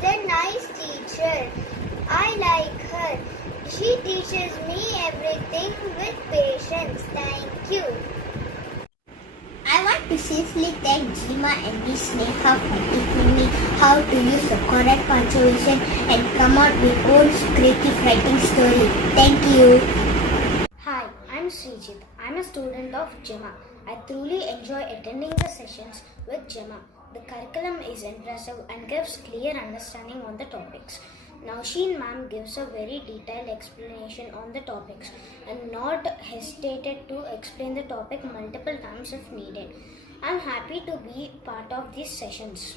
is a nice teacher. I like her. She teaches me everything with patience. Thank you. I want to sincerely thank GEMA and Miss Neha for teaching me how to use the correct punctuation and come out with own creative writing story. Thank you. Hi, I'm Srijit. I'm a student of GEMA. I truly enjoy attending the sessions with GEMA. The curriculum is impressive and gives clear understanding on the topics. Nausheen ma'am gives a very detailed explanation on the topics and not hesitated to explain the topic multiple times if needed. I'm happy to be part of these sessions.